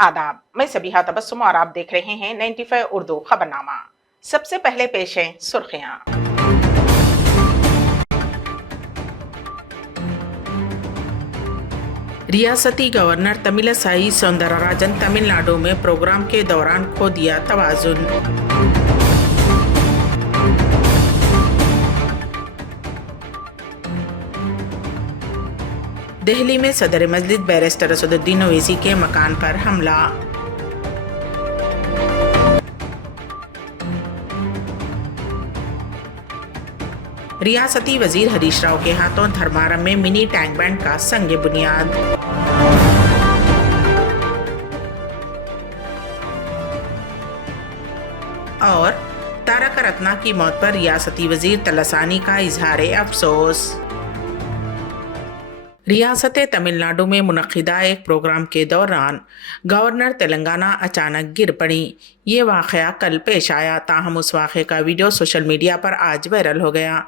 आदाब, मैं सबिहा तबस्सुम और आप देख रहे हैं 95 उर्दू खबरनामा। सबसे पहले पेश है सुर्खियां। रियासती गवर्नर तमिलिसाई सौंदरराजन तमिलनाडु में प्रोग्राम के दौरान खो दिया तवाजुन। दिल्ली में सदर मजलिस बैरिस्टर असदुद्दीन ओवैसी के मकान पर हमला। रियासती वजीर हरीश राव के हाथों धर्मारम में मिनी टैंक बैंड का संग बुनियाद। और तारक रत्ना की मौत पर रियासती वजीर तलसानी का इजहार अफसोस। रियासत तमिलनाडु में मुनक्किदा एक प्रोग्राम के दौरान गवर्नर तेलंगाना अचानक गिर पड़ी। ये वाक़या कल पेश आया, ताहम उस वाक़े का वीडियो सोशल मीडिया पर आज वायरल हो गया।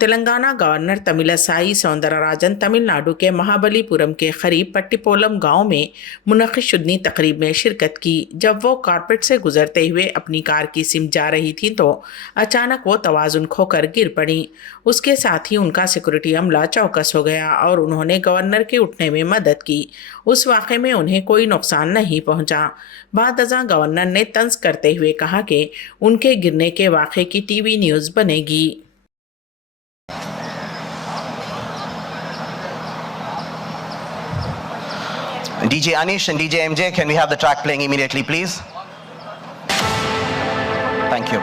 तेलंगाना गवर्नर तमिलिसाई सौंदरराजन तमिलनाडु के महाबलीपुरम के करीब पट्टीपोलम गांव में मुनक़्क़िद शुदनी तकरीब में शिरकत की। जब वो कारपेट से गुजरते हुए अपनी कार की सिमत जा रही थी तो अचानक वो तवाज़ुन खोकर गिर पड़ी। उसके साथ ही उनका सिक्योरिटी अमला चौकस हो गया और उन्होंने गवर्नर के उठने में मदद की। उस वाक़े में उन्हें कोई नुकसान नहीं पहुंचा। बाद अज़ां गवर्नर ने तंज़ करते हुए कहा कि उनके गिरने के वाक़े की टीवी न्यूज़ बनेगी। DJ Anish and DJ MJ, can we have the track playing immediately, please? Thank you.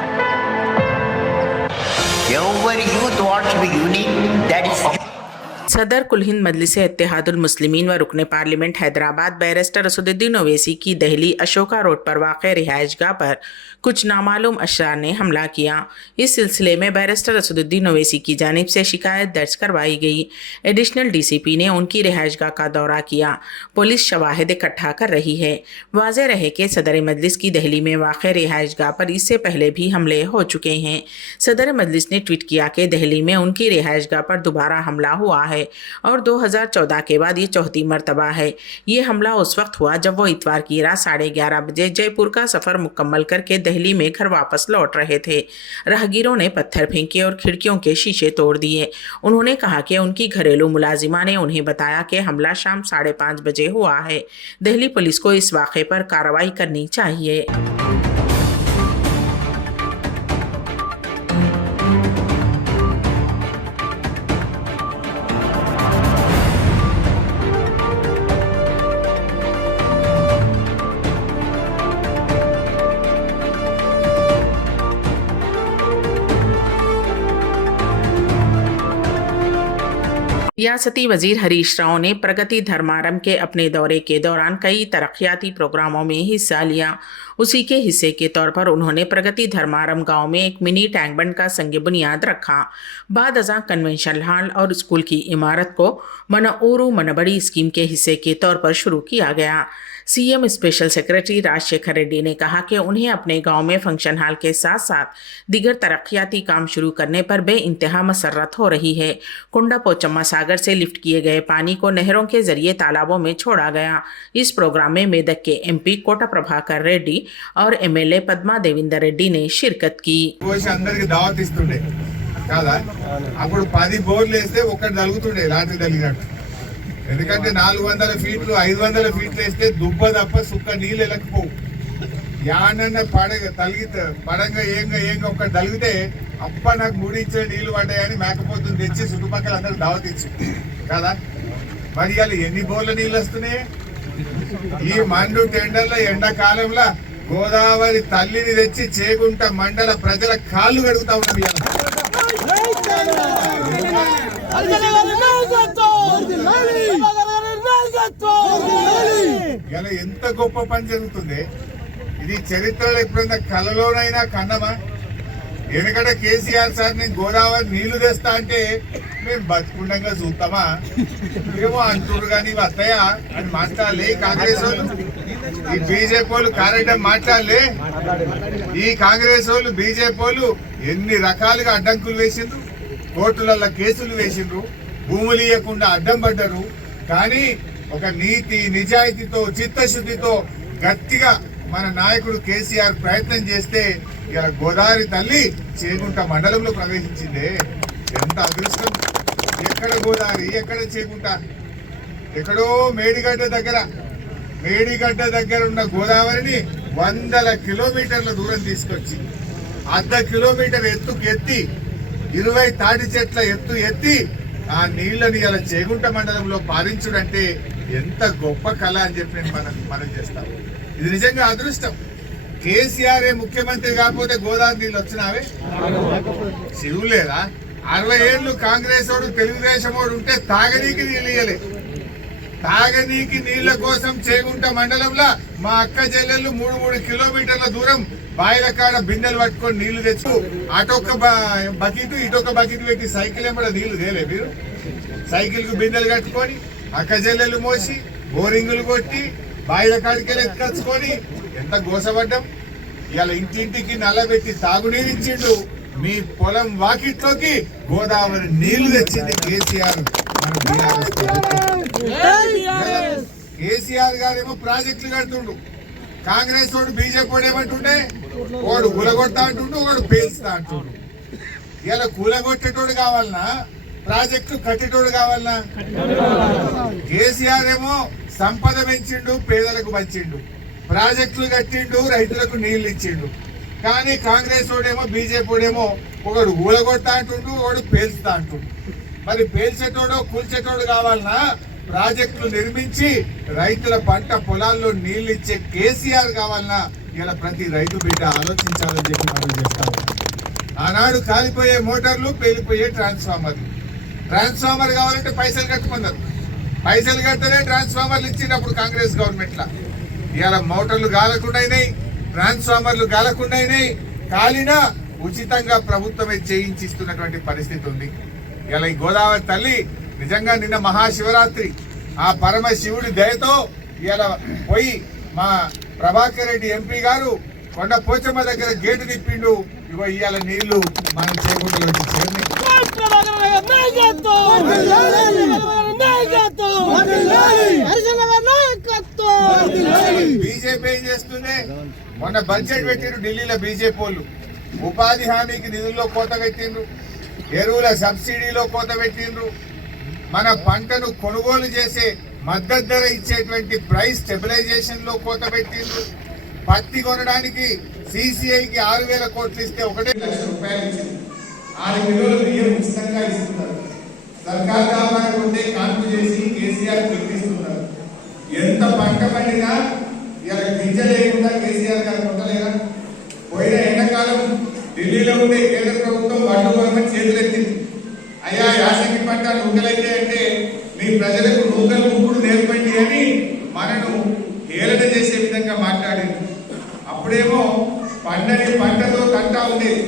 Your youth wants to be unique, that is. सदर कुल हिंद मजलिस इत्तेहादुल मुस्लिमीन व रुकने पार्लियामेंट हैदराबाद बैरिस्टर असदुद्दीन ओवैसी की दिल्ली अशोका रोड पर वाक़ रिहाइशगाह पर कुछ नामालूम अशरार ने हमला किया। इस सिलसिले में बैरिस्टर असदुद्दीन ओवैसी की जानिब से शिकायत दर्ज करवाई गई। एडिशनल DCP ने उनकी रिहाइशगाह का दौरा किया। पुलिस शवाहिद इकट्ठा कर रही है। वाज़ेह रहे कि सदर मजलिस की दिल्ली में वाक़ रिहाइशगाह पर इससे पहले भी हमले हो चुके हैं। सदर मजलिस ने ट्वीट किया कि दिल्ली में उनकी रिहाइशगाह पर दोबारा हमला हुआ है और 2014 के बाद ये चौथी मरतबा है। ये हमला उस वक्त हुआ जब वो इतवार की रात 11:30 बजे जयपुर का सफ़र मुकम्मल करके दिल्ली में घर वापस लौट रहे थे। राहगीरों ने पत्थर फेंके और खिड़कियों के शीशे तोड़ दिए। उन्होंने कहा कि उनकी घरेलू मुलाजिमा ने उन्हें बताया कि हमला शाम 5:30 बजे हुआ है। दिल्ली पुलिस को इस वाक़े पर कार्रवाई करनी चाहिए। रियासती वजीर हरीश राव ने प्रगति धर्मारम के अपने दौरे के दौरान कई तरक्याती प्रोग्रामों में हिस्सा लिया। उसी के हिस्से के तौर पर उन्होंने प्रगति धर्मारम गांव में एक मिनी टैंक बंड का संग बुनियाद रखा। बाद अज़ां कन्वेंशन हॉल और स्कूल की इमारत को मनऊरू मनबड़ी स्कीम के हिस्से के तौर पर शुरू किया गया। CM special secretary Rajashekhar Reddy ने कहा कि उन्हें अपने गांव में फंक्शन हॉल के साथ साथ दीगर तरक्याती काम शुरू करने पर बेइंतहा मसरत हो रही है। कुंडा पोचम्मा सागर से लिफ्ट किए गए पानी को नहरों के जरिए तालाबों में छोड़ा गया। इस प्रोग्राम में मेदक के MP कोटा प्रभाकर रेड्डी और MLA पद्मा देविंदर रेड्डी ने शिरकत की। ఎందుకంటే 400 ఫీట్లు 500 ఫీట్లు వేస్తే దుబ్బ తప్ప సుక్క నీళ్ళు వెళ్ళకపోవు. యానన్న పడంగా ఏంగా ఒక్క తలిగితే అప్ప నాకు ముడిచ్చే నీళ్లు పడ్డాయని మేకపోతుంది తెచ్చి చుట్టుపక్కల అందరూ దావత్ ఇచ్చి కదా. మరి ఇవాళ ఎన్ని బోర్ల నీళ్ళు వస్తున్నాయి? ఈ మండు టెండర్ల ఎండాకాలంలో గోదావరి తల్లిని తెచ్చి చేగుంట మండల ప్రజల కాళ్ళు కడుగుతా ఉన్నాం. ఇలా ఎంత గొప్ప పని జరుగుతుంది. ఇది చరిత్రలో ఎప్పుడైనా కలలోనైనా కన్నమా? ఎందుకంటే కేసీఆర్ సార్ నేను గోదావరి నీళ్లు తెస్తా అంటే మేము బతుకుండగా చూస్తామా? ఏమో అంటున్నారు కానీ వస్తాయా అని మాట్లాడలే కాంగ్రెస్ వాళ్ళు. ఈ బీజేపీ వాళ్ళు కారెడ్డం మాట్లాడలే. ఈ కాంగ్రెస్ వాళ్ళు బీజేపీ వాళ్ళు ఎన్ని రకాలుగా అడ్డంకులు వేసిండ్రు, కోర్టులలో కేసులు వేసిండ్రు, భూములు ఇవ్వకుండా అడ్డం పడ్డారు. కానీ ఒక నీతి నిజాయితీతో చిత్తశుద్ధితో గట్టిగా మన నాయకుడు కేసీఆర్ ప్రయత్నం చేస్తే ఇలా గోదావరి తల్లి చేగుంట మండలంలో ప్రవేశించిందే. ఎంత అదృష్టం! ఎక్కడ గోదావరి, ఎక్కడ చేగుంట? ఎక్కడో మేడిగడ్డ దగ్గర ఉన్న గోదావరిని 100 కిలోమీటర్ల దూరం తీసుకొచ్చి 1/2 కిలోమీటర్ ఎత్తి 20 తాటి చెట్ల ఎత్తి ఆ నీళ్లని ఇలా చేగుంట మండలంలో పాలించుడంటే ఎంత గొప్ప కళ అని చెప్పి మనం చేస్తాం. ఇది నిజంగా అదృష్టం. కేసీఆర్ ముఖ్యమంత్రి కాకపోతే గోదావరి నీళ్ళు వచ్చినావే? శివులు లేదా? 60 ఏళ్ళు కాంగ్రెస్ వాడు తెలుగుదేశం వాడు ఉంటే తాగనీకి నీళ్ళు ఇయ్యలే. తాగనీకి నీళ్ల కోసం చేగుంట మండలంలో మా అక్క చెల్లెళ్ళు 3 కిలోమీటర్ల దూరం బాయిల కాడ బిందెలు పట్టుకొని నీళ్లు తెచ్చు అటొక్క బకెట్ ఇటొక బకెట్ పెట్టి సైకిల్ ఏమన్నా నీళ్లు తేలే మీరు? సైకిల్ కు బిందెలు కట్టుకొని అక్క చెల్లెళ్ళు మోసి బోరింగులు కొట్టి బాయిల కాడికెళ్ళి ఎత్తుకొచ్చుకొని ఎంత గోసపడ్డం. ఇలా ఇంటింటికి నల్లబెట్టి తాగునీరు ఇచ్చిండు. మీ పొలం వాకిట్లోకి గోదావరి నీళ్లు తెచ్చింది కేసీఆర్. కేసీఆర్ గారేమో ప్రాజెక్టులు కడుతుండు. కాంగ్రెస్ వాడు బీజేపీ వాడు ఏమంటుండే, వాడు కూలగొడతా అంటుండు, వాడు పేల్స్తా అంటుండు. ఇలా కూలగొట్టేటోడు కావాలన్నా ప్రాజెక్టు కట్టేటోడు కావాలన్నా? కేసీఆర్ ఏమో సంపద పెంచిండు, పేదలకు పంచిండు, ప్రాజెక్టులు కట్టిండు, రైతులకు నీళ్లు ఇచ్చిండు. కానీ కాంగ్రెస్ వాడేమో బీజేపీ వాడేమో ఒకడు కూలగొడతా అంటుండు, ఒకడు పేల్స్తా అంటుండు. మరి పేల్చేటోడు కూల్చేటోడు కావాలన్నా ప్రాజెక్టులు నిర్మించి రైతుల పంట పొలాల్లో నీళ్లు ఇచ్చే కేసీఆర్ కావాలన్నా? ఇలా ప్రతి రైతు బిడ్డ ఆలోచించాలని చెప్పి మనం చేస్తాము. ఆనాడు కాలిపోయే మోటార్లు, పేలిపోయే ట్రాన్స్ఫార్మర్ కావాలంటే పైసలు కట్టుకున్నారు. పైసలు కడితేనే ట్రాన్స్ఫార్మర్లు ఇచ్చినప్పుడు కాంగ్రెస్ గవర్నమెంట్ లా. ఇవాళ మోటార్లు గాలకుండా అయినాయి, ట్రాన్స్ఫార్మర్లు గాలకుండా అయినాయి. కాలినా ఉచితంగా ప్రభుత్వమే చేయించిస్తున్నటువంటి పరిస్థితి ఉంది. ఇలా ఈ గోదావరి తల్లి నిజంగా నిన్న మహాశివరాత్రి ఆ పరమశివుడి దయతో ఇలా పోయి మా ప్రభాకర్ రెడ్డి ఎంపీ గారు కొండ పోచమ్మ దగ్గర గేటు తిప్పిండు. ఇగో ఇవాళ నీళ్లు మనం చేకుంటూ చేరినాయి. బీజేపీ ఏం చేస్తుంది? మొన్న బడ్జెట్ పెట్టిండ్రు ఢిల్లీలో బీజేపీ వాళ్ళు. ఉపాధి హామీకి నిధుల్లో కోత పెట్టిండ్రు, ఎరువుల సబ్సిడీలో కోత పెట్టిండ్రు, మన పంటను కొనుగోలు చేసే మద్దతు ధర ఇచ్చేటువంటి ప్రైస్ స్టెబిలైజేషన్ లో కోత పెట్టిండ్రు. పత్తి కొనడానికి సిసిఐకి 6,000 కోట్లు ఇస్తే 1 లక్ష రూపాయలు ఇచ్చింది. 6 కిలోల బియ్యం ఉచితంగా ఇస్తున్నారు. సర్కార్ దాబానికి ఉంటే కాన్పు చేసి కేసీఆర్ ప్రకటిస్తున్నారు. ఎంత పంట పండినా ఇలా గింజ లేకుండా కేసీఆర్ గారు కొట్టలేరా? పోయిన ఎండాకాలం ఢిల్లీలో ఉండే కేంద్ర ప్రభుత్వం వడ్లు కొనమని చేతులెత్తింది. అయ్యా యాసంగి పంట నూకలైతే అంటే మీ ప్రజలకు నూకలు ముక్కుడు నేర్పండి అని మనను హేళన చేసే విధంగా మాట్లాడింది. అప్పుడేమో పంటని పంటతో కంటా ఉండేది.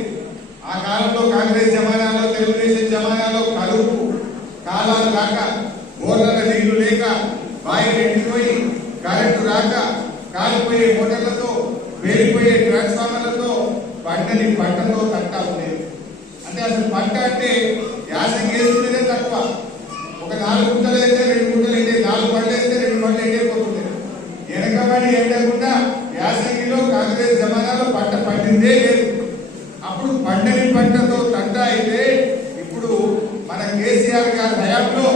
ఆ కాలంలో కాంగ్రెస్ జమానాలో, తెలుగుదేశం జమానాలో కరువు కాలాలు రాక, బోర్ల నీళ్లు లేక, బాయిలు ఎండిపోయి, కరెంటు రాక, కాలిపోయే మోటార్లతో, పేలిపోయే ట్రాన్స్ఫార్మర్లతో పంటని పంటతో కంటా ఉండేది. అంటే అసలు పంట అంటే యాసంగి వేసుకునేదే తక్కువ. ఒక 4 గుంటలు అయితే 2 గుంటలు అయితే, 4 పంటలు వేస్తే 2 పంటలు ఎండిపోతుంది. వెనకబడి ఎండకుండా యాసంగిలో కాంగ్రెస్ జమానాలో పంట పండిందే లేదు. అప్పుడు పండని పంటతో తంట అయితే ఇప్పుడు మన కేసీఆర్ గారి హయాంలో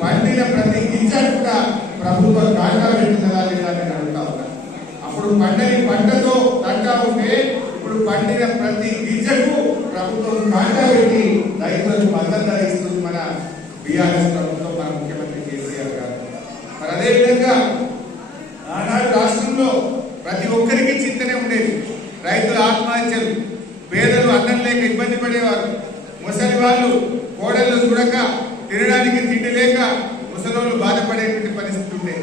పండిన ప్రతి గింజ కూడా ప్రభుత్వం కాంటా పెట్టున్నదా లేదా నేను అడుగుతా ఉన్నా. అప్పుడు పండని పంటతో తంట ఉంటే ఇప్పుడు పండిన ప్రతి గింజకు ప్రభుత్వం కాంటా పెట్టి రైతులకు మద్దతు ఇస్తుంది మన బీఆర్ఎస్ ప్రభుత్వం, మన ముఖ్యమంత్రి కేసీఆర్ గారు. మరి అదేవిధంగా ఆనాడు రాష్ట్రంలో ప్రతి ఒక్కరికి చింతనే ఉండేది. రైతుల ఆత్మహత్యలు, పేదలు అన్నం లేక ఇబ్బంది పడేవారు, ముసలి వాళ్ళు కోడళ్ళు చూడక తినడానికి తిండి లేక ముసలోళ్ళు బాధపడేటువంటి పరిస్థితి ఉండే,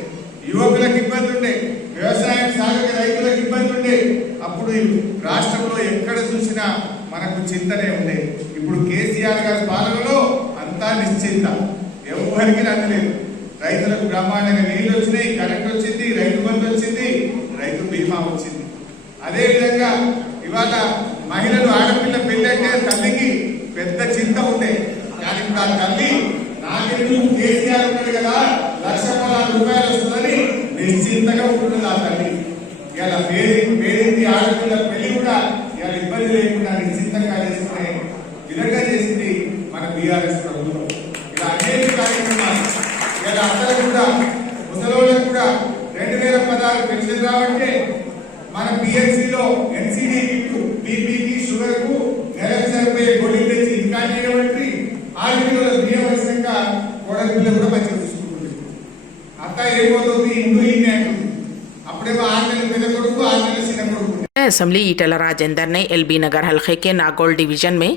యువకులకు ఇబ్బంది ఉండే, వ్యవసాయం సాగక రైతులకు ఇబ్బంది ఉండే. అప్పుడు రాష్ట్రంలో ఎక్కడ చూసినా మనకు చింతనే ఉండే. ఇప్పుడు కేసీఆర్ గారి పాలనలో అంతా నిశ్చింత, ఎవరికి రంగలేదు. రైతులకు బ్రహ్మాండంగా నీళ్లు వచ్చినాయి, కరెంట్ వచ్చింది, రైతు బంధు వచ్చింది, రైతు బీమా వచ్చింది. అదేవిధంగా ఇవాళ మహిళలు ఆడపిల్ల పెళ్లి అంటే తల్లికి పెద్ద చింత ఉండే. కానీ ఇప్పుడు ఆ తల్లి నాకెందుకు కేసీఆర్ ఉన్నాడు కదా 1,16,000 వస్తుందని నిశ్చింతగా ఉంటుంది ఆ తల్లి. ఇలా పేరింటి ఆడపిల్ల పెళ్లి కూడా ఇలా ఇబ్బంది లేకుండా నిశ్చింతంగా చేసుకునే విధంగా చేసింది మన బీఆర్ఎస్ ప్రభుత్వం. ఇలా అనేక కార్యక్రమాలు ఇలా అందరూ కూడా ముసలోళ్ళకు కూడా 2016 పెన్షన్ రావంటే మన పిఎస్సిలో ఎన్సీడీ కిట్లు బీపీకి షుగర్కు నెలకు సరిపోయే గొడ్డలు తెచ్చి ఇంకా చేయబట్టి 6 కిలోల బియ్యం వచ్చినాక కోడలి పిల్ల కూడా మంచిగా చూసుకుంటుంది. అంతా ఏమవుతుంది ఇంటూ ఇన్ని అంటుంది. అప్పుడేమో 6 నెలలు పెద్ద కొడుకు 6 నెలలు చిన్న కొడుకు. असम्बली ईटला राजेंद्र ने एलबी नगर हल्के के नागौल डिवीजन में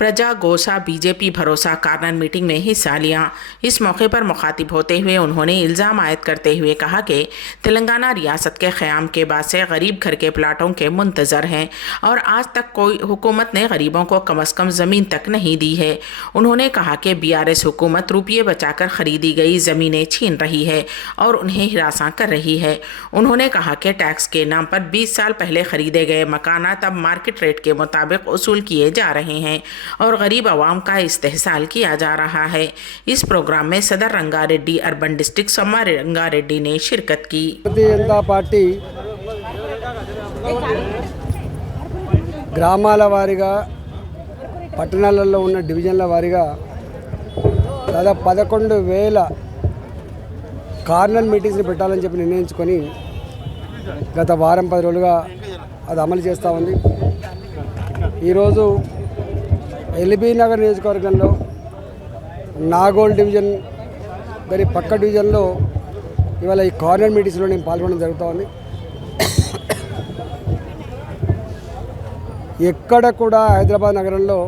प्रजा गोसा बीजेपी भरोसा कार्नर मीटिंग में हिस्सा लिया। इस मौके पर मुखातिब होते हुए उन्होंने इल्ज़ाम आयद करते हुए कहा कि तेलंगाना रियासत के क़याम के बाद से गरीब घर के प्लाटों के मुंतज़र हैं और आज तक कोई हुकूमत ने गरीबों को कम अज़ कम ज़मीन तक नहीं दी है। उन्होंने कहा कि बीआरएस हुकूमत रुपये बचाकर ख़रीदी गई ज़मीनें छीन रही है और उन्हें हिरासा कर रही है। उन्होंने कहा कि टैक्स के नाम पर 20 साल पहले ख़रीदे गए मकानात अब मार्केट रेट के मुताबिक वसूल किए जा रहे हैं और गरीब आवाम का इस्तेहसाल किया जा रहा है। इस प्रोग्राम में सदर रंगारेड्डी अर्बन डिस्ट्रिक्ट सोमा रंगारेड्डी ने शिरकत की। भारतीय जनता पार्टी గ్రామాల వారీగా పట్టణాలలో ఉన్న డివిజన్ల వారీగా దాదాపు 11,000 కార్నర్ మీటింగ్స్ని పెట్టాలని చెప్పి నిర్ణయించుకొని గత వారం 10 రోజులుగా అది అమలు చేస్తూ ఉంది. ఈరోజు ఎల్బీ నగర్ నియోజకవర్గంలో నాగోల్ డివిజన్ దాని పక్క డివిజన్లో ఇవాళ ఈ కార్నర్ మీటింగ్స్లో నేను పాల్గొనడం జరుగుతూ ఉంది. ఎక్కడ కూడా హైదరాబాద్ నగరంలో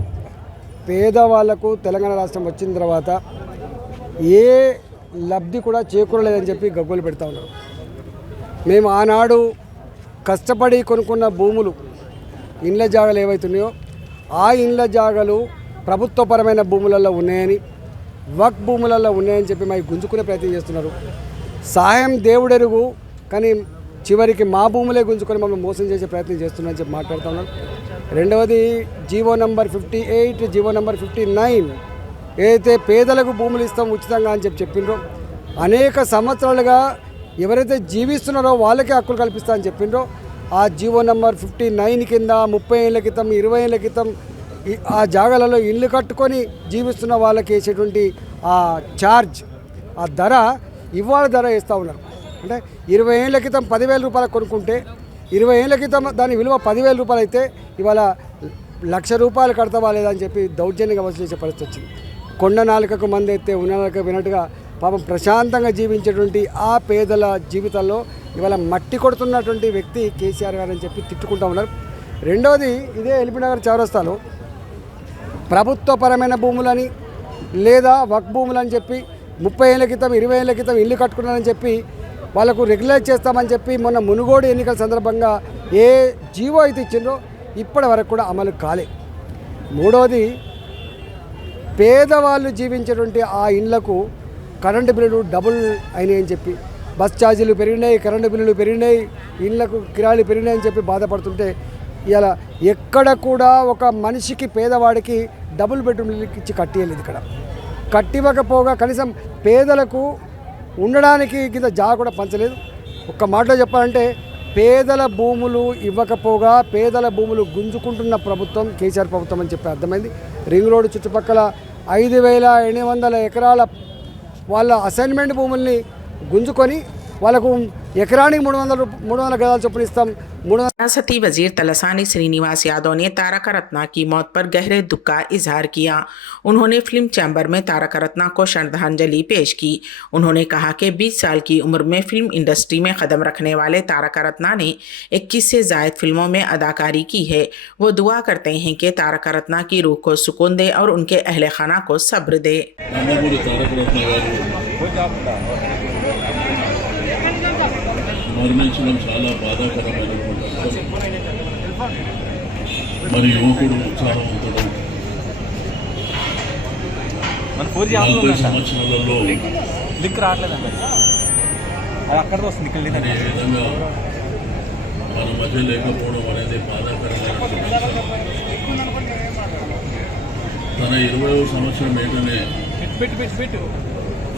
పేదవాళ్లకు తెలంగాణ రాష్ట్రం వచ్చిన తర్వాత ఏ లబ్ధి కూడా చేకూరలేదని చెప్పి గగ్గోలు పెడతా ఉన్నారు. మేము ఆనాడు కష్టపడి కొనుక్కున్న భూములు ఇండ్ల జాగాలు ఏవైతున్నాయో ఆ ఇండ్ల జాగాలు ప్రభుత్వపరమైన భూములలో ఉన్నాయని వక్ భూములలో ఉన్నాయని చెప్పి మాకు గుంజుకునే ప్రయత్నం చేస్తున్నారు. సహాయం దేవుడెరుగు కానీ చివరికి మా భూములే గుంజుకొని మమ్మల్ని మోసం చేసే ప్రయత్నం చేస్తున్నారని చెప్పి మాట్లాడుతున్నాను. రెండవది జీవో నంబర్ 58 జీవో నంబర్ 59 ఏదైతే పేదలకు భూములు ఇస్తాం ఉచితంగా అని చెప్పిండ్రో అనేక సంవత్సరాలుగా ఎవరైతే జీవిస్తున్నారో వాళ్ళకే హక్కులు కల్పిస్తా అని చెప్పిండ్రో ఆ జీవో నంబర్ 59 కింద 30 ఏళ్ళ క్రితం 20 ఏళ్ళ క్రితం ఆ జాగాలలో ఇల్లు కట్టుకొని జీవిస్తున్న వాళ్ళకి వేసేటువంటి ఆ ఛార్జ్ ఆ ధర ఇవాళ ధర వేస్తూ ఉన్నారు. అంటే 20 ఏళ్ళ క్రితం 10,000 రూపాయలు కొనుక్కుంటే 20 ఏళ్ళ క్రితం దాని విలువ 10,000 రూపాయలు అయితే ఇవాళ 1,00,000 రూపాయలు కడతావా లేదని చెప్పి దౌర్జన్యంగా వసూలు చేసే పరిస్థితి వచ్చింది. కొండ నాలుకకు మంది అయితే ఉన్ననాలుక వినట్టుగా పాపం ప్రశాంతంగా జీవించేటువంటి ఆ పేదల జీవితాల్లో ఇవాళ మట్టి కొడుతున్నటువంటి వ్యక్తి కేసీఆర్ గారు అని చెప్పి తిట్టుకుంటూ ఉన్నారు. రెండవది ఇదే ఎల్బీ నగర్ చౌరస్తాలో ప్రభుత్వపరమైన భూములని లేదా వక్ భూములని చెప్పి 30 ఏళ్ళ క్రితం 20 ఏళ్ళ క్రితం ఇల్లు కట్టుకున్నారని చెప్పి వాళ్ళకు రెగ్యులైజ్ చేస్తామని చెప్పి మొన్న మునుగోడు ఎన్నికల సందర్భంగా ఏ జీవో అయితే ఇచ్చిందో ఇప్పటి వరకు కూడా అమలు కాలే. మూడవది పేదవాళ్ళు జీవించేటువంటి ఆ ఇండ్లకు కరెంటు బిల్లులు డబుల్ అయినాయి అని చెప్పి బస్ ఛార్జీలు పెరిగినాయి, కరెంటు బిల్లులు పెరిగినాయి, ఇళ్లకు కిరాయిలు పెరిగినాయి అని చెప్పి బాధపడుతుంటే ఇలా ఎక్కడ కూడా ఒక మనిషికి పేదవాడికి డబుల్ బెడ్రూమ్ ఇచ్చి కట్టియలేదు. ఇక్కడ కట్టివ్వకపోగా కనీసం పేదలకు ఉండడానికి కింద జాగా కూడా పంచలేదు. ఒక్క మాటలో చెప్పాలంటే పేదల భూములు ఇవ్వకపోగా పేదల భూములు గుంజుకుంటున్న ప్రభుత్వం కేసీఆర్ ప్రభుత్వం అని చెప్పి అర్థమైంది. రింగ్ రోడ్డు చుట్టుపక్కల 5,800 ఎకరాల వాళ్ళ అసైన్మెంట్ భూముల్ని గుంజుకొని వాళ్ళకు ఎకరానికి 300 గజాలు చొప్పున ఇస్తాం. रियासती वजीर तलसानी श्रीनिवास यादव ने तारक रत्ना की मौत पर गहरे दुख का इजहार किया। उन्होंने फिल्म चैम्बर में तारक रत्ना को श्रद्धांजलि पेश की। उन्होंने कहा कि 20 साल की उम्र में फिल्म इंडस्ट्री में कदम रखने वाले तारक रत्ना ने 21 से जायद फिल्मों में अदाकारी की है। वो दुआ करते हैं कि तारक रत्ना की रूह को सुकून दे और उनके अहले खाना को सब्र दे। మరణించడం చాలా బాధాకరమైనటువంటి అంశం. మరి యువకుడు ఉత్సాహవంతుడు 40 సంవత్సరాలలో ఏ విధంగా మన మధ్య లేకపోవడం అనేది బాధాకరమైనటువంటి అంశం. తన 20వ సంవత్సరం ఏంటనే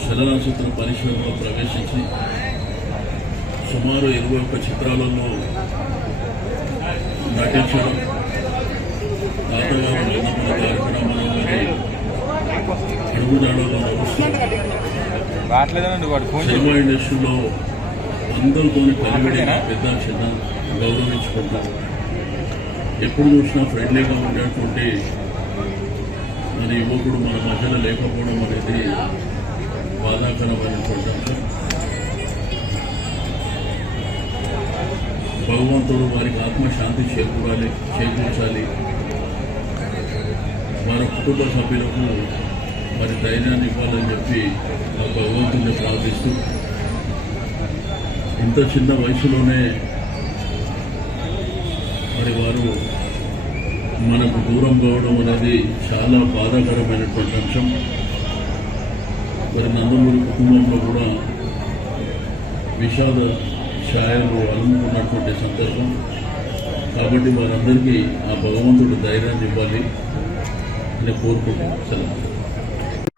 చలనచిత్ర పరిశ్రమలో ప్రవేశించి సుమారు 21 చిత్రాలలో నటించడం, తాతగారు నందమూరి తారక రామారావు గారి అడుగుజాడలో నడుస్తూ సినిమా ఇండస్ట్రీలో అందరితోని కలివిడి పెద్ద చిన్న గౌరవించుకుంటారు. ఎప్పుడు చూసినా ఫ్రెండ్లీగా ఉండేటువంటి మన యువకుడు మన మధ్యలో లేకపోవడం అనేది బాధాకరమైనటువంటి అంశం. భగవంతుడు వారికి ఆత్మశాంతి చేకూర్చాలి. వారి కుటుంబ సభ్యులకు మరి ధైర్యాన్ని ఇవ్వాలని చెప్పి ఆ భగవంతుడిని ప్రార్థిస్తూ, ఇంత చిన్న వయసులోనే మరి వారు మనకు దూరం కావడం అనేది చాలా బాధాకరమైనటువంటి అంశం. మరి నందమూరి కుటుంబంలో కూడా విషాద ఛాయలు అలుముకున్నటువంటి సందర్భం. కాబట్టి వారందరికీ ఆ భగవంతుడు ధైర్యాన్ని ఇవ్వాలి అని కోరుకుంటున్నాను.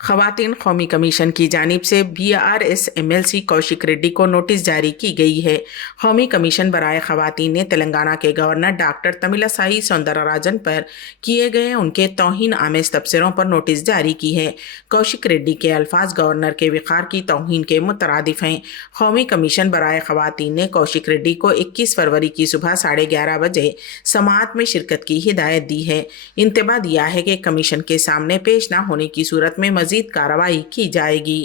खवातीन कौमी कमीशन की जानिब से BRS MLC कौशिक रेड्डी को नोटिस जारी की गई है। कौमी कमीशन बराए खवातीन ने तेलंगाना के गवर्नर डॉक्टर तमिलसाई सौंदरराजन पर किए गए उनके तौहीन आमेज तबसरों पर नोटिस जारी की है। कौशिक रेड्डी के अल्फाज गवर्नर के विकार की तौहीन के मुतरादिफ हैं। कौमी कमीशन बराए खवातीन ने कौशिक रेड्डी को 21 फरवरी की सुबह 11:30 बजे समाअत में शिरकत की हिदायत दी है। इंतबा दिया है कि कमीशन के सामने पेश न होने की सूरत में मजीद कार्रवाई की जाएगी।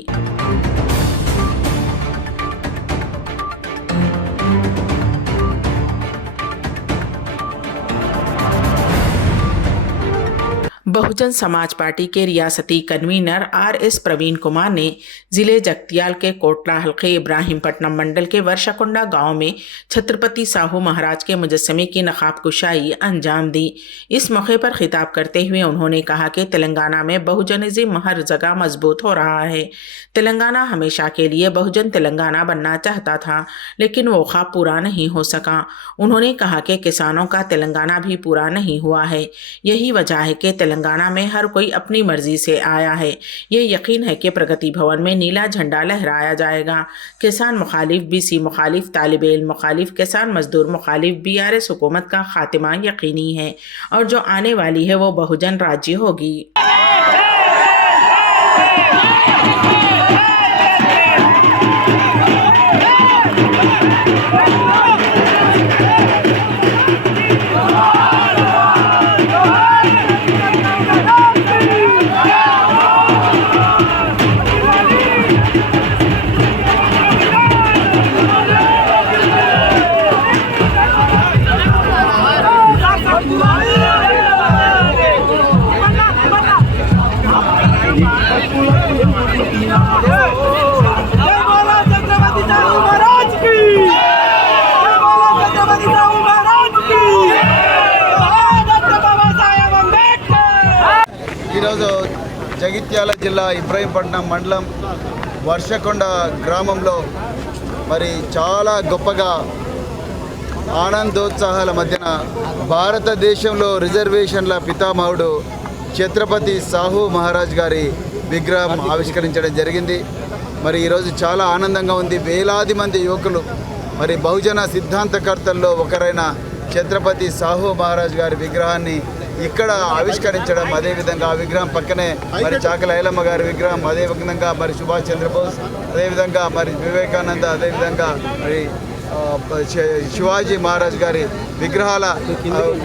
बहुजन समाज पार्टी के रियासती कन्वीनर RS प्रवीण कुमार ने जिले जगतियाल के कोटला हल्के इब्राहिमपट्टनम मंडल के वर्षाकुंडा गांव में छत्रपति साहू महाराज के मुजस्समे की नकाब कुशाई अंजाम दी। इस मौके पर खिताब करते हुए उन्होंने कहा कि तेलंगाना में बहुजनिज्म हर जगह मजबूत हो रहा है। तेलंगाना हमेशा के लिए बहुजन तेलंगाना बनना चाहता था, लेकिन वो ख्वाब पूरा नहीं हो सका। उन्होंने कहा कि किसानों का तेलंगाना भी पूरा नहीं हुआ है। यही वजह है कि तेलंगाना में हर कोई अपनी मर्जी से आया है। ये यकीन है कि प्रगति भवन में नीला झंडा लहराया जाएगा। किसान मुखालिफ, BC मुखालिफ, तालिब इल्म मुखालिफ, किसान मजदूर मुखालिफ, BRS हुकूमत का खात्मा यकीनी है और जो आने वाली है वो बहुजन राज्य होगी। ఈరోజు జగిత్యాల జిల్లా ఇబ్రాహీంపట్నం మండలం వర్షకొండ గ్రామంలో మరి చాలా గొప్పగా ఆనందోత్సాహాల మధ్యన భారతదేశంలో రిజర్వేషన్ల పితామహుడు ఛత్రపతి సాహూ మహారాజ్ గారి విగ్రహం ఆవిష్కరించడం జరిగింది. మరి ఈరోజు చాలా ఆనందంగా ఉంది. వేలాది మంది యువకులు మరి బహుజన సిద్ధాంతకర్తల్లో ఒకరైన ఛత్రపతి సాహూ మహారాజ్ గారి విగ్రహాన్ని ఇక్కడ ఆవిష్కరించడం, అదేవిధంగా ఆ విగ్రహం పక్కనే మరి చాకలి ఐలమ్మ గారి విగ్రహం, అదేవిధంగా మరి సుభాష్ చంద్రబోస్, అదేవిధంగా మరి వివేకానంద, అదేవిధంగా మరి శివాజీ మహారాజ్ గారి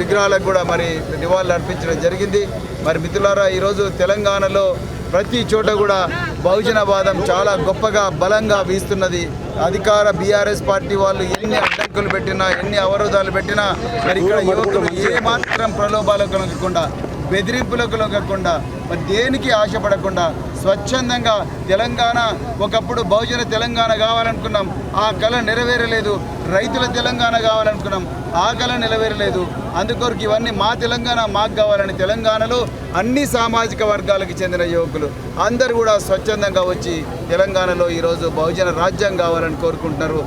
విగ్రహాలకు కూడా మరి నివాళులు అర్పించడం జరిగింది. మరి మిత్రులారా, ఈరోజు తెలంగాణలో ప్రతి చోట కూడా బహుజనవాదం చాలా గొప్పగా బలంగా వీస్తున్నది. అధికార BRS పార్టీ వాళ్ళు ఎన్ని అడ్డంకులు పెట్టినా, ఎన్ని అవరోధాలు పెట్టినా మరి ఇక్కడ యువకులు ఏమాత్రం ప్రలోభాలకు లొంగకుండా, బెదిరింపులకు లొంగకుండా, మరి దేనికి ఆశపడకుండా స్వచ్ఛందంగా తెలంగాణ, ఒకప్పుడు బహుజన తెలంగాణ కావాలనుకున్నాం, ఆ కళ నెరవేరలేదు. రైతుల తెలంగాణ కావాలనుకున్నాం, ఆ కళ నెరవేరలేదు. అందుకొరకు ఇవన్నీ మా తెలంగాణ మాకు కావాలని తెలంగాణలో అన్ని సామాజిక వర్గాలకు చెందిన యువకులు అందరూ కూడా స్వచ్ఛందంగా వచ్చి తెలంగాణలో ఈరోజు బహుజన రాజ్యం కావాలని కోరుకుంటున్నారు.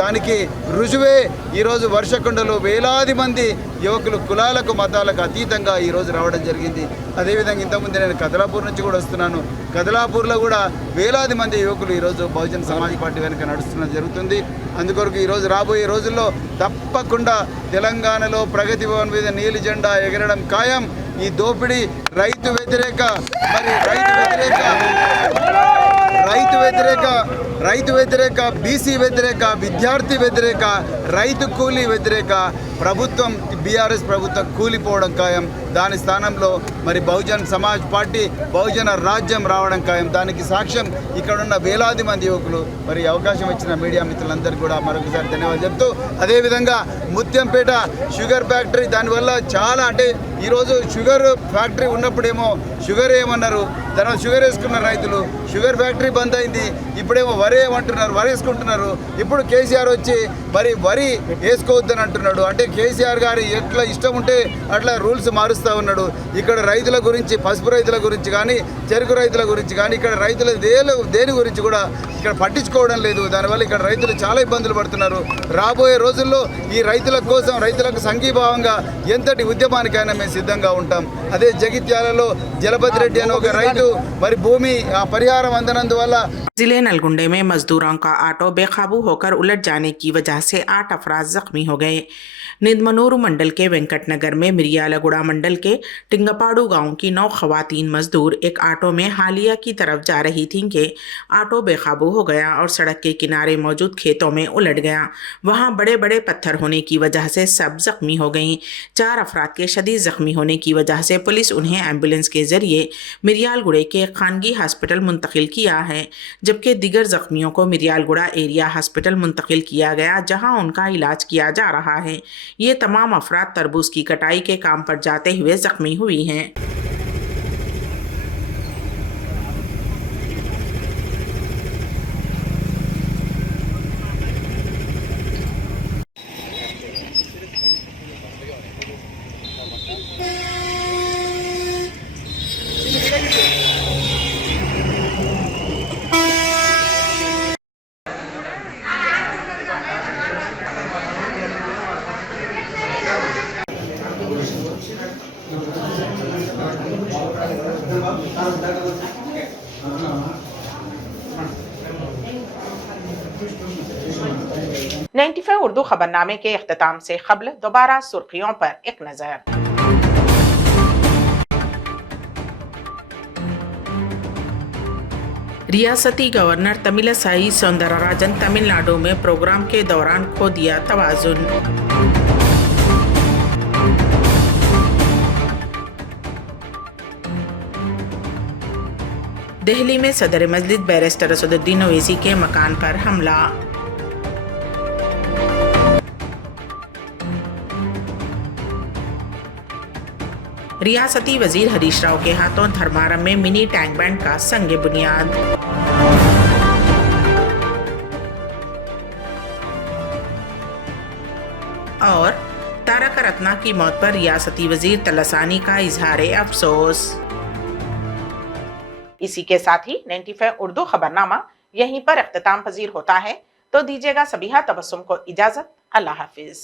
దానికి రుజువే ఈరోజు వర్షకొండలో వేలాది మంది యువకులు కులాలకు మతాలకు అతీతంగా ఈరోజు రావడం జరిగింది. అదేవిధంగా ఇంతకుముందు నేను కదలాపూర్ నుంచి కూడా వస్తున్నాను. కదలాపూర్లో కూడా వేలాది మంది యువకులు ఈరోజు బహుజన సమాజ్ పార్టీ వెనుక నడుస్తున్నది జరుగుతుంది. అందుకొరకు ఈరోజు రాబోయే రోజుల్లో తప్పకుండా తెలంగాణలో ప్రగతి భవన్ మీద నీలి జెండా ఎగరడం ఖాయం. ఈ దోపిడీ రైతు వ్యతిరేక బీసీ వ్యతిరేక విద్యార్థి వ్యతిరేక రైతు కూలీ వ్యతిరేక ప్రభుత్వం బీఆర్ఎస్ ప్రభుత్వం కూలిపోవడం ఖాయం. దాని స్థానంలో మరి బహుజన్ సమాజ్ పార్టీ బహుజన రాజ్యం రావడం ఖాయం. దానికి సాక్ష్యం ఇక్కడున్న వేలాది మంది యువకులు. మరి అవకాశం ఇచ్చిన మీడియా మిత్రులందరికీ కూడా మరొకసారి ధన్యవాదాలు చెప్తూ, అదేవిధంగా ముత్యంపేట షుగర్ ఫ్యాక్టరీ దానివల్ల చాలా అంటే ఈరోజు షుగర్ ఫ్యాక్టరీ ఉన్నప్పుడేమో షుగర్ ఏమన్నారు, తర్వాత షుగర్ వేసుకున్న రైతులు షుగర్ ఫ్యాక్టరీ బంద్ అయింది. ఇప్పుడేమో వరి ఏమంటున్నారు, వరి వేసుకుంటున్నారు. ఇప్పుడు కేసీఆర్ వచ్చి మరి వరి వేసుకోవద్దని అంటున్నాడు. అంటే కేసీఆర్ గారు ఎట్లా ఇష్టం ఉంటే అట్లా రూల్స్ మారుస్తూ ఉన్నాడు. ఇక్కడ రైతుల గురించి, పసుపు రైతుల గురించి కానీ, చెరుకు రైతుల గురించి కానీ, ఇక్కడ రైతుల దేని గురించి కూడా ఇక్కడ పట్టించుకోవడం లేదు. దానివల్ల ఇక్కడ రైతులు చాలా ఇబ్బందులు పడుతున్నారు. రాబోయే రోజుల్లో ఈ రైతుల కోసం, రైతులకు సంఘీభావంగా ఎంతటి ఉద్యమానికైనా మేము సిద్ధంగా ఉంటాం. అదే జగిత్యాలలో జలపతి రెడ్డి అనే ఒక రైతు మరి భూమి పరిహారం అందనందువల్ల जिले नलगुंडे में मजदूरों का ऑटो बेकाबू होकर उलट जाने की वजह से 8 अफराद जख्मी हो गए। निदमनूर मंडल के वेंकटनगर में मिरियालगुड़ा मंडल के टिंगपाड़ू गांव की 9 खवातीन मजदूर एक ऑटो में हालिया की तरफ जा रही थीं कि ऑटो बेकाबू हो गया और सड़क के किनारे मौजूद खेतों में उलट गया। वहां बड़े बड़े पत्थर होने की वजह से सब जख्मी हो गईं। 4 अफराद के शदीद जख्मी होने की वजह से पुलिस उन्हें एम्बुलेंस के जरिए मिरियालगुड़े के खानगी हॉस्पिटल मुंतकिल किया है, जबकि दिगर जख्मियों को मिरियालगुड़ा एरिया हॉस्पिटल मुंतकिल किया गया, जहां उनका इलाज किया जा रहा है। ये तमाम अफराद तरबूज की कटाई के काम पर जाते हुए जख्मी हुई हैं। नाइन्टी उर्दू खबरनामे के इख्तिताम से क़ब्ल दोबारा सुर्खियों पर एक नज़र। रियासती गवर्नर तमिलिसाई सौंदरराजन तमिलनाडु में प्रोग्राम के दौरान खो दिया तवाज़ुन। दिल्ली में सदर मजलिस बैरिस्टर असदुद्दीन ओवैसी के मकान पर हमला। रियासती वजीर हरीश राव के हाथों धर्मारम में मिनी टैंक बैंड का संग बुनियाद। और तारक रत्ना की मौत पर रियासती वजीर तलसानी का इजहार अफसोस। इसी के साथ ही 95 उर्दू खबरनामा यहीं पर इख्तिताम पजीर होता है। तो दीजिएगा सबिहा तबस्सुम को इजाजत। अल्लाह हाफिज।